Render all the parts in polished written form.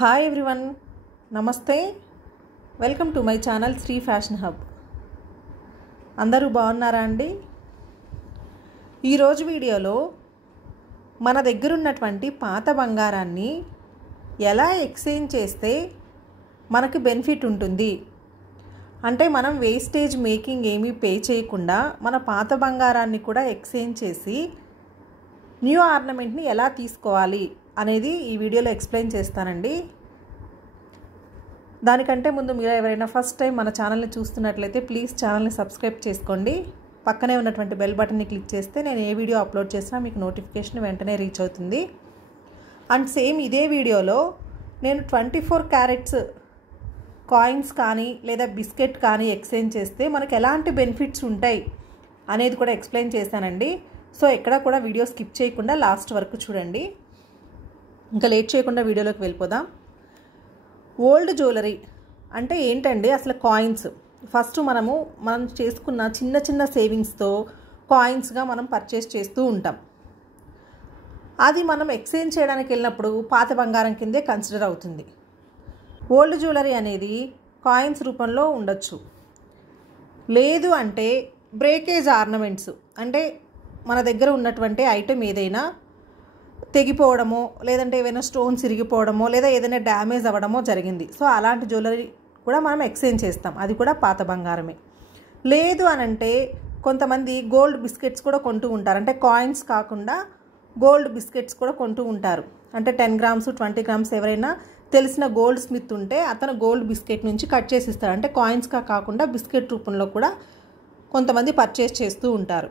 Hi everyone, నమస్తే. Welcome to my channel Shri fashion hub. అందరూ బాగున్నారా అండి? ఈరోజు వీడియోలో మన దగ్గర ఉన్నటువంటి పాత బంగారాన్ని ఎలా ఎక్స్చేంజ్ చేస్తే మనకి బెనిఫిట్ ఉంటుంది అంటే మనం వేస్టేజ్ మేకింగ్ ఏమీ పే చేయకుండా మన పాత బంగారాన్ని కూడా ఎక్స్చేంజ్ చేసి న్యూ ఆర్నమెంట్ని ఎలా తీసుకోవాలి అనేది ఈ వీడియోలో ఎక్స్ప్లెయిన్ చేస్తానండి. దానికంటే ముందు మీరు ఎవరైనా ఫస్ట్ టైం మన ఛానల్ని చూస్తున్నట్లయితే ప్లీజ్ ఛానల్ని సబ్స్క్రైబ్ చేసుకోండి. పక్కనే ఉన్నటువంటి బెల్ బటన్ని క్లిక్ చేస్తే నేను ఏ వీడియో అప్లోడ్ చేసినా మీకు నోటిఫికేషన్ వెంటనే రీచ్ అవుతుంది. అండ్ సేమ్ ఇదే వీడియోలో నేను 24 క్యారెట్స్ కాయిన్స్ కానీ లేదా బిస్కెట్ కానీ ఎక్స్చేంజ్ చేస్తే మనకు ఎలాంటి బెనిఫిట్స్ ఉంటాయి అనేది కూడా ఎక్స్ప్లెయిన్ చేశానండి. సో ఎక్కడ కూడా వీడియో స్కిప్ చేయకుండా లాస్ట్ వరకు చూడండి. ఇంకా లేట్ చేయకుండా వీడియోలోకి వెళ్ళిపోదాం. ఓల్డ్ జ్యువెలరీ అంటే ఏంటండి? అసలు కాయిన్స్ ఫస్ట్ మనం చేసుకున్న చిన్న చిన్న సేవింగ్స్తో కాయిన్స్గా మనం పర్చేస్ చేస్తూ ఉంటాం. అది మనం ఎక్స్చేంజ్ చేయడానికి వెళ్ళినప్పుడు పాత బంగారం కిందే కన్సిడర్ అవుతుంది. ఓల్డ్ జ్యువెలరీ అనేది కాయిన్స్ రూపంలో ఉండొచ్చు, లేదు అంటే బ్రేకేజ్ ఆర్నమెంట్స్ అంటే మన దగ్గర ఉన్నటువంటి ఐటెం ఏదైనా తెగిపోవడమో లేదంటే ఏదైనా స్టోన్స్ ఇరిగిపోవడమో లేదా ఏదైనా డ్యామేజ్ అవ్వడమో జరిగింది. సో అలాంటి జ్యువెలరీ కూడా మనం ఎక్స్చేంజ్ చేస్తాం, అది కూడా పాత బంగారమే. లేదు అనంటే కొంతమంది గోల్డ్ బిస్కెట్స్ కూడా కొంటూ ఉంటారు, అంటే కాయిన్స్ కాకుండా గోల్డ్ బిస్కెట్స్ కూడా కొంటూ ఉంటారు. అంటే 10 గ్రామ్స్ 20 గ్రామ్స్ ఎవరైనా తెలిసిన గోల్డ్ స్మిత్ ఉంటే అతను గోల్డ్ బిస్కెట్ నుంచి కట్ చేసి ఇస్తాడు. అంటే కాయిన్స్గా కాకుండా బిస్కెట్ రూపంలో కూడా కొంతమంది పర్చేస్ చేస్తూ ఉంటారు.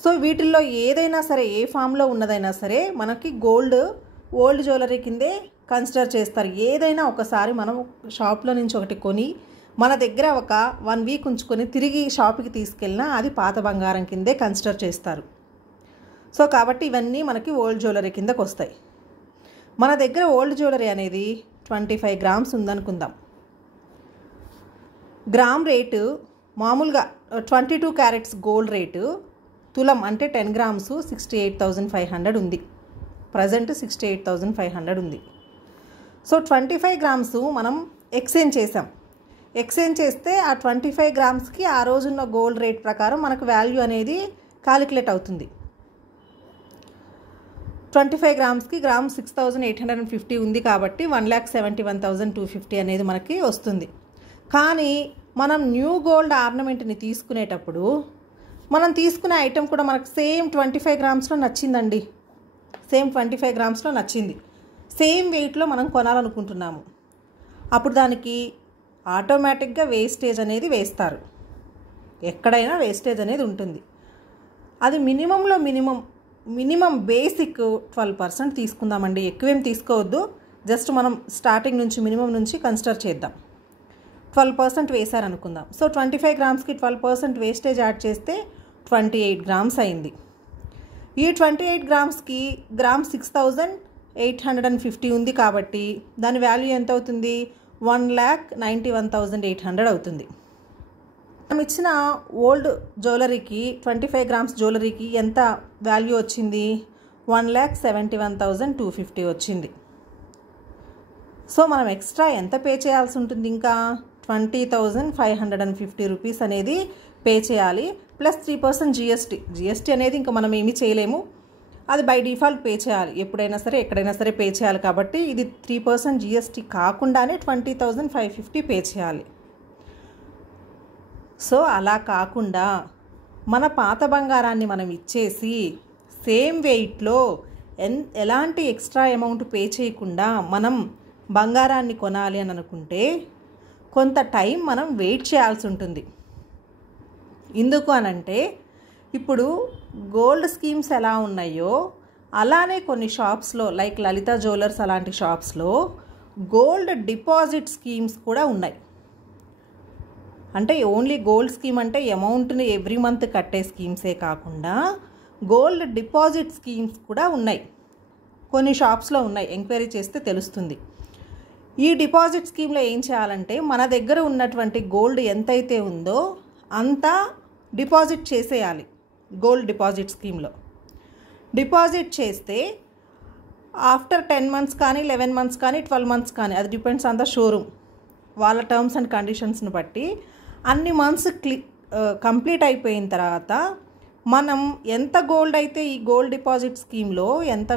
సో వీటిల్లో ఏదైనా సరే, ఏ ఫామ్లో ఉన్నదైనా సరే మనకి ఓల్డ్ జ్యువెలరీ కిందే కన్సిడర్ చేస్తారు. ఏదైనా ఒకసారి మనం షాప్లో నుంచి ఒకటి కొని మన దగ్గర ఒక 1 వీక్ ఉంచుకొని తిరిగి షాప్కి తీసుకెళ్ళినా అది పాత బంగారం కిందే కన్సిడర్ చేస్తారు. సో కాబట్టి ఇవన్నీ మనకి ఓల్డ్ జ్యువెలరీ కిందకు వస్తాయి. మన దగ్గర ఓల్డ్ జ్యువెలరీ అనేది 25 గ్రామ్స్ ఉందనుకుందాం. గ్రామ్ రేటు మామూలుగా 22 క్యారెట్స్ గోల్డ్ రేటు తులం అంటే 10 గ్రామ్స్ 68,500 ఉంది. ప్రజెంట్ 68,500 ఉంది. సో 25 గ్రామ్స్ మనం ఎక్స్చేంజ్ చేసాం. ఎక్స్చేంజ్ చేస్తే ఆ 25 గ్రామ్స్కి ఆ రోజున్న గోల్డ్ రేట్ ప్రకారం మనకు వాల్యూ అనేది క్యాలిక్యులేట్ అవుతుంది. 25 గ్రామ్స్కి గ్రామ్ 6,850 ఉంది కాబట్టి 1,71,250 అనేది మనకి వస్తుంది. కానీ మనం న్యూ గోల్డ్ ఆర్నమెంట్ని తీసుకునేటప్పుడు మనం తీసుకునే ఐటెం కూడా మనకు సేమ్ 25 గ్రామ్స్లో నచ్చిందండి. సేమ్ 25 గ్రామ్స్లో నచ్చింది, సేమ్ వెయిట్లో మనం కొనాలనుకుంటున్నాము. అప్పుడు దానికి ఆటోమేటిక్గా వేస్టేజ్ అనేది వేస్తారు. ఎక్కడైనా వేస్టేజ్ అనేది ఉంటుంది. అది మినిమం బేసిక్ 12% తీసుకుందామండి. ఎక్కువేం తీసుకోవద్దు, జస్ట్ మనం స్టార్టింగ్ నుంచి మినిమం నుంచి కన్సిడర్ చేద్దాం. 12% వేశారనుకుందాం. సో 25 గ్రామ్స్కి 12% వేస్టేజ్ యాడ్ చేస్తే 28 గ్రామ్స్ అయింది. ఈ 28 గ్రామ్స్కి గ్రామ్ 6,850 ఉంది కాబట్టి దాని వాల్యూ ఎంత అవుతుంది? 1,91,800 అవుతుంది. మనం ఇచ్చిన ఓల్డ్ జ్యువెలరీకి 25 గ్రామ్స్ జ్యువెలరీకి ఎంత వాల్యూ వచ్చింది? 1,71,250 వచ్చింది. సో మనం ఎక్స్ట్రా ఎంత పే చేయాల్సి ఉంటుంది? ఇంకా 20,550 రూపీస్ అనేది పే చేయాలి. ప్లస్ 3% జిఎస్టీ అనేది ఇంకా మనం ఏమీ చేయలేము, అది బై డిఫాల్ట్ పే చేయాలి. ఎప్పుడైనా సరే ఎక్కడైనా సరే పే చేయాలి. కాబట్టి ఇది 3% జిఎస్టీ కాకుండానే 20,550 పే చేయాలి. సో అలా కాకుండా మన పాత బంగారాన్ని మనం ఇచ్చేసి సేమ్ వెయిట్లో ఎలాంటి ఎక్స్ట్రా అమౌంట్ పే చేయకుండా మనం బంగారాన్ని కొనాలి అని అనుకుంటే కొంత టైం మనం వెయిట్ చేయాల్సి ఉంటుంది. ఎందుకు అనంటే ఇప్పుడు గోల్డ్ స్కీమ్స్ ఎలా ఉన్నాయో అలానే కొన్ని షాప్స్లో లైక్ లలిత జ్యువెలర్స్ అలాంటి షాప్స్లో గోల్డ్ డిపాజిట్ స్కీమ్స్ కూడా ఉన్నాయి. అంటే ఓన్లీ గోల్డ్ స్కీమ్ అంటే అమౌంట్ని ఎవ్రీ మంత్ కట్టే స్కీమ్సే కాకుండా గోల్డ్ డిపాజిట్ స్కీమ్స్ కూడా ఉన్నాయి. కొన్ని షాప్స్లో ఉన్నాయి, ఎంక్వైరీ చేస్తే తెలుస్తుంది. ఈ డిపాజిట్ స్కీమ్లో ఏం చేయాలంటే మన దగ్గర ఉన్నటువంటి గోల్డ్ ఎంతైతే ఉందో అంతా డిపాజిట్ చేసేయాలి. గోల్డ్ డిపాజిట్ స్కీమ్లో డిపాజిట్ చేస్తే ఆఫ్టర్ 10 మంత్స్ కానీ 11 మంత్స్ కానీ 12 మంత్స్ కానీ, అది డిపెండ్స్ ఆన్ ద షోరూమ్, వాళ్ళ టర్మ్స్ అండ్ కండిషన్స్ని బట్టి. అన్ని మంత్స్ కంప్లీట్ అయిపోయిన తర్వాత మనం ఎంత గోల్డ్ అయితే ఈ గోల్డ్ డిపాజిట్ స్కీమ్లో ఎంత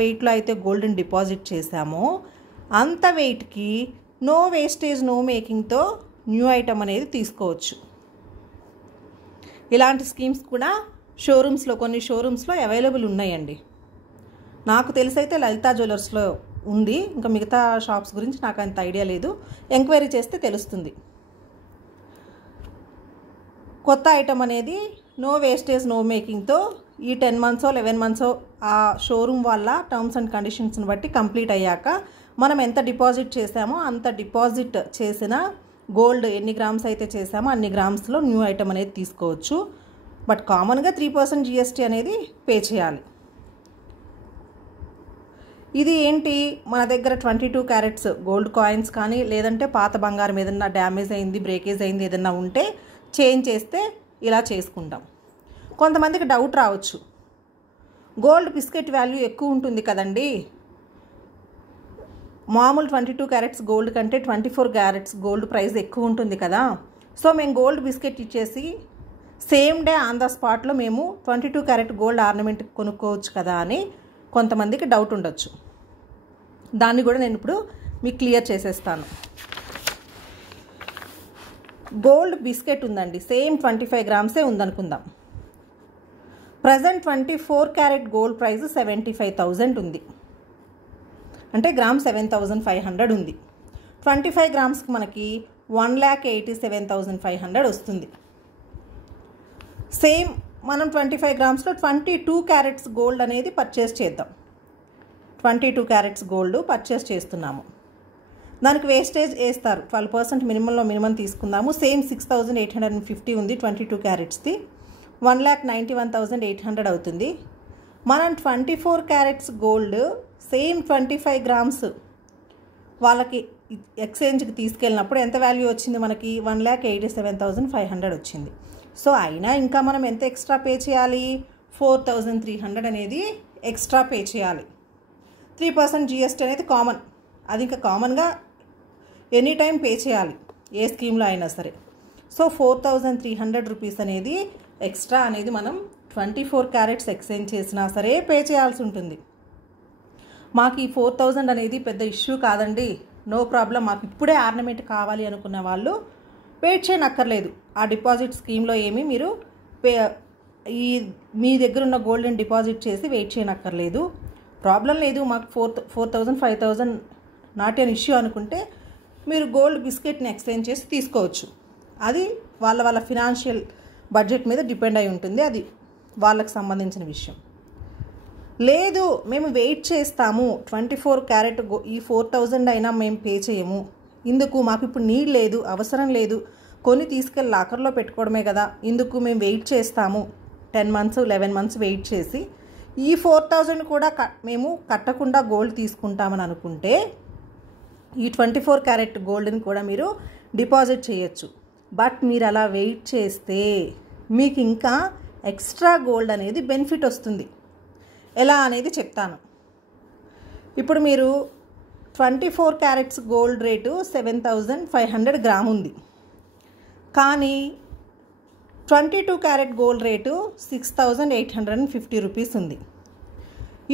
వెయిట్లో అయితే గోల్డ్ని డిపాజిట్ చేశామో అంత వెయిట్కి నో వేస్టేజ్ నో మేకింగ్తో న్యూ ఐటమ్ అనేది తీసుకోవచ్చు. ఇలాంటి స్కీమ్స్ కూడా కొన్ని షోరూమ్స్లో అవైలబుల్ ఉన్నాయండి. నాకు తెలిసైతే లలితా జ్యువెలర్స్లో ఉంది, ఇంకా మిగతా షాప్స్ గురించి నాకు అంత ఐడియా లేదు, ఎంక్వైరీ చేస్తే తెలుస్తుంది. కొత్త ఐటమ్ అనేది నో వేస్టేజ్ నో మేకింగ్తో ఈ 10 మంత్సో 11 మంత్సో ఆ షోరూమ్ వాళ్ళ టర్మ్స్ అండ్ కండిషన్స్ని బట్టి కంప్లీట్ అయ్యాక మనం ఎంత డిపాజిట్ చేసామో అంత డిపాజిట్ చేసిన గోల్డ్ ఎన్ని గ్రామ్స్ అయితే చేసామో అన్ని గ్రామ్స్లో న్యూ ఐటమ్ అనేది తీసుకోవచ్చు. బట్ కామన్గా 3% GST అనేది పే చేయాలి. ఇది ఏంటి, మన దగ్గర 22 క్యారెట్స్ గోల్డ్ కాయిన్స్ కానీ లేదంటే పాత బంగారం ఏదన్నా డ్యామేజ్ అయింది, బ్రేకేజ్ అయింది ఏదన్నా ఉంటే చేంజ్ చేస్తే ఇలా చేసుకుంటాం. కొంతమందికి డౌట్ రావచ్చు, గోల్డ్ బిస్కెట్ వాల్యూ ఎక్కువ ఉంటుంది కదండి, మామూలు 22 క్యారెట్స్ గోల్డ్ కంటే 24 క్యారెట్స్ గోల్డ్ ప్రైస్ ఎక్కువ ఉంటుంది కదా, సో మేము గోల్డ్ బిస్కెట్ ఇచ్చేసి సేమ్ డే ఆన్ ద స్పాట్లో మేము 22 క్యారెట్ గోల్డ్ ఆర్నమెంట్ కొనుక్కోవచ్చు కదా అని కొంతమందికి డౌట్ ఉండొచ్చు. దాన్ని కూడా నేను ఇప్పుడు మీకు క్లియర్ చేసేస్తాను. గోల్డ్ బిస్కెట్ ఉందండి, సేమ్ 25 గ్రామ్సే ఉందనుకుందాం. ప్రజెంట్ 24 క్యారెట్ గోల్డ్ ప్రైస్ 75,000 ఉంది, అంటే గ్రామ్ 7,500 ఉంది. 25 గ్రామ్స్కి మనకి 1,87,500 వస్తుంది. సేమ్ మనం 25 గ్రామ్స్లో 22 క్యారెట్స్ గోల్డ్ అనేది పర్చేస్ చేద్దాం. 22 క్యారెట్స్ గోల్డ్ పర్చేస్ చేస్తున్నాము, దానికి వేస్టేజ్ వేస్తారు 12% మినిమం తీసుకుందాము. సేమ్ 6,850 ఉంది 22 క్యారెట్స్ది, 1,91,800 అవుతుంది. మనం 24 క్యారెట్స్ గోల్డ్ సేమ్ 25 గ్రామ్స్ వాళ్ళకి ఎక్స్చేంజ్కి తీసుకెళ్ళినప్పుడు ఎంత వాల్యూ వచ్చింది మనకి, 1,87,500 వచ్చింది. సో అయినా ఇంకా మనం ఎంత ఎక్స్ట్రా పే చేయాలి, 4,300 అనేది ఎక్స్ట్రా పే చేయాలి. 3% GST అనేది కామన్, అది ఇంకా కామన్గా ఎనీ టైం పే చేయాలి ఏ స్కీమ్లో అయినా సరే. సో 4,300 రూపీస్ అనేది ఎక్స్ట్రా అనేది మనం 24 క్యారెట్స్ ఎక్స్చేంజ్ చేసినా సరే పే చేయాల్సి ఉంటుంది. మాకు ఈ 4,000 అనేది పెద్ద ఇష్యూ కాదండి, నో ప్రాబ్లం, మాకు ఇప్పుడే ఆర్నమెంట్ కావాలి అనుకున్న వాళ్ళు వెయిట్ చేయనక్కర్లేదు. ఆ డిపాజిట్ స్కీమ్లో ఏమీ మీరు మీ దగ్గర ఉన్న గోల్డ్ని డిపాజిట్ చేసి వెయిట్ చేయనక్కర్లేదు, ప్రాబ్లం లేదు. మాకు 4,000 5,000 నాట్ ఎన్ ఇష్యూ అనుకుంటే మీరు గోల్డ్ బిస్కెట్ని ఎక్స్చేంజ్ చేసి తీసుకోవచ్చు. అది వాళ్ళ ఫినాన్షియల్ బడ్జెట్ మీద డిపెండ్ అయి ఉంటుంది, అది వాళ్ళకి సంబంధించిన విషయం. లేదు మేము వెయిట్ చేస్తాము, 24 క్యారెట్ ఈ 4,000 అయినా మేము పే చేయము, ఇందుకు మాకు ఇప్పుడు నీడ్ లేదు, అవసరం లేదు, కొని తీసుకెళ్ళి లాకర్లో పెట్టుకోవడమే కదా, ఇందుకు మేము వెయిట్ చేస్తాము 10 మంత్స్ 11 మంత్స్ వెయిట్ చేసి ఈ 4,000 కూడా మేము కట్టకుండా గోల్డ్ తీసుకుంటామని అనుకుంటే ఈ 24 క్యారెట్ గోల్డ్ని కూడా మీరు డిపాజిట్ చేయొచ్చు. బట్ మీరు అలా వెయిట్ చేస్తే మీకు ఇంకా ఎక్స్ట్రా గోల్డ్ అనేది బెనిఫిట్ వస్తుంది. ఎలా అనేది చెప్తాను. ఇప్పుడు మీరు 24 క్యారెట్స్ గోల్డ్ రేటు 7,500 గ్రామ్ ఉంది, కానీ 22 క్యారెట్ గోల్డ్ రేటు 6,850 రూపీస్ ఉంది.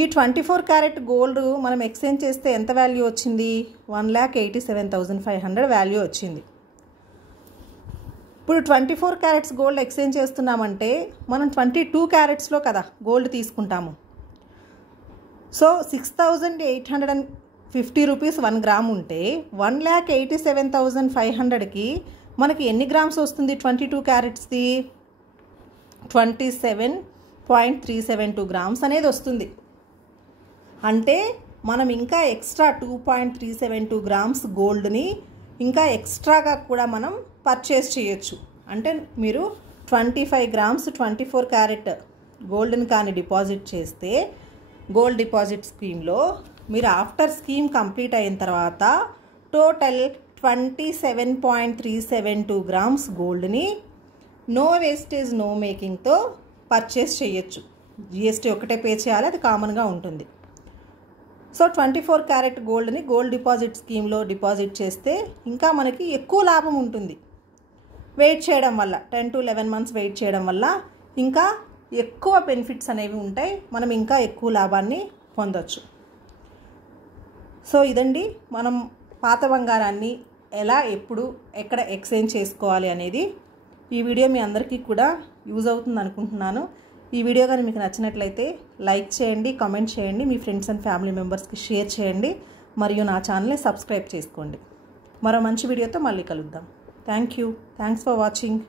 ఈ 24 క్యారెట్ గోల్డ్ మనం ఎక్స్చేంజ్ చేస్తే ఎంత వాల్యూ వచ్చింది, 1,87,500 వాల్యూ వచ్చింది. ఇప్పుడు 24 క్యారెట్స్ గోల్డ్ ఎక్స్చేంజ్ చేస్తున్నామంటే మనం 22 క్యారెట్స్లో కదా గోల్డ్ తీసుకుంటాము. సో 6,850 రూపీస్ 1 గ్రామ్ ఉంటే 1,87,500కి మనకి ఎన్ని గ్రామ్స్ వస్తుంది, 22 క్యారెట్స్ది 27.372 గ్రామ్స్ అనేది వస్తుంది. అంటే మనం ఇంకా ఎక్స్ట్రా 2.372 గ్రామ్స్ గోల్డ్ని ఇంకా ఎక్స్ట్రాగా కూడా మనం పర్చేస్ చేయొచ్చు. అంటే మీరు 25 గ్రామ్స్ 24 క్యారెట్ గోల్డ్ని కానీ డిపాజిట్ చేస్తే గోల్డ్ డిపాజిట్ స్కీమ్లో మీరు ఆఫ్టర్ స్కీమ్ కంప్లీట్ అయిన తర్వాత టోటల్ 27.372 గ్రామ్స్ గోల్డ్ని నో వేస్టేజ్ నో మేకింగ్తో పర్చేస్ చేయొచ్చు. GST ఒకటే పే చేయాలి, అది కామన్గా ఉంటుంది. సో 24 క్యారెట్ గోల్డ్ని గోల్డ్ డిపాజిట్ స్కీమ్లో డిపాజిట్ చేస్తే ఇంకా మనకి ఎక్కువ లాభం ఉంటుంది. వెయిట్ చేయడం వల్ల 10 to 11 months వెయిట్ చేయడం వల్ల ఇంకా ఎక్కువ బెనిఫిట్స్ అనేవి ఉంటాయి. మనం ఇంకా ఎక్కువ లాభాన్ని పొందొచ్చు. సో ఇదండి మనం పాత బంగారాన్ని ఎలా ఎప్పుడు ఎక్కడ ఎక్స్చేంజ్ చేసుకోవాలి అనేది. ఈ వీడియో మీ అందరికీ కూడా యూజ్ అవుతుంది అనుకుంటున్నాను. ఈ వీడియో కానీ మీకు నచ్చినట్లయితే లైక్ చేయండి, కామెంట్ చేయండి, మీ ఫ్రెండ్స్ అండ్ ఫ్యామిలీ మెంబర్స్కి షేర్ చేయండి, మరియు నా ఛానల్ని సబ్స్క్రైబ్ చేసుకోండి. మరో మంచి వీడియోతో మళ్ళీ కలుద్దాం. Thanks for watching.